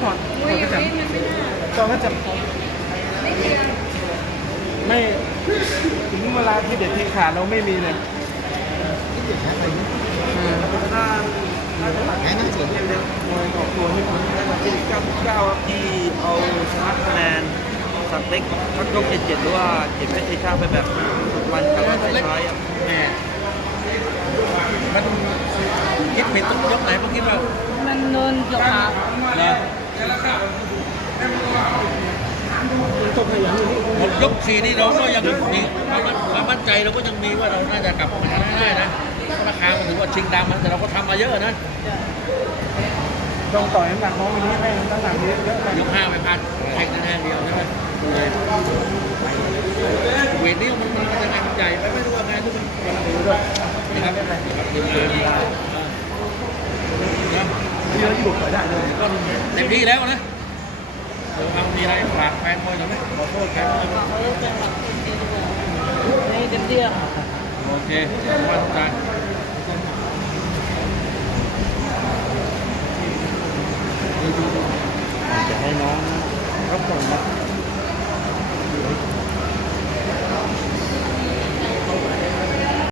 ถอดถอดกระจับตอนกระจับไม่ถึงเวลาที่เด็ดที่ขาดเราไม่มีเลยอืมถ้าถ้าจะตัดแค่หน้าเฉยเร็วมวยออกตัวให้คนๆที่99ที่เอาชนะคะแนนสัตว์เล็กทักยก77หรือว่าเจ็บเพชรชาไปแบบวันครั้งสุดท้ายอะแม่มันคิดผิดตรงยกไหนเมื่อกี้ว่ามันโดนยกขาเหร อต้องขยันอยู่นี่หมดยกสี่นี่เราก็ยังมีความมั่นใจเราก็ยังมีว่าเราน่าจะกลับมาชนะได้นะราคามันถือว่าชิงดำนะแต่เราก็ทำมาเยอะนะต้องต่อยน้ำหนักน้องวันนี้ให้น้ำหนักเยอะเยอะไปยกห้าไปพันแข่งกันแค่เดียวใช่ไหมเวทนี้มันมันมันยังไมันใหญ่ไปไม่รู้ว่าไงทุกคนนะครับทีมงานนะ ที่เราญี่ปุ่นต่อยได้เลยก็เต็มที่แล้วนะเดี๋ยวเอามีอะไรฝากแฟนมวยหน่อยไหมขอโทษแฟนมวยไหมเขาจะเป็นแบบนี่เต็มที่อะค่ะโอเคขอบคุณครับจะให้น้องพักผ่อนนะ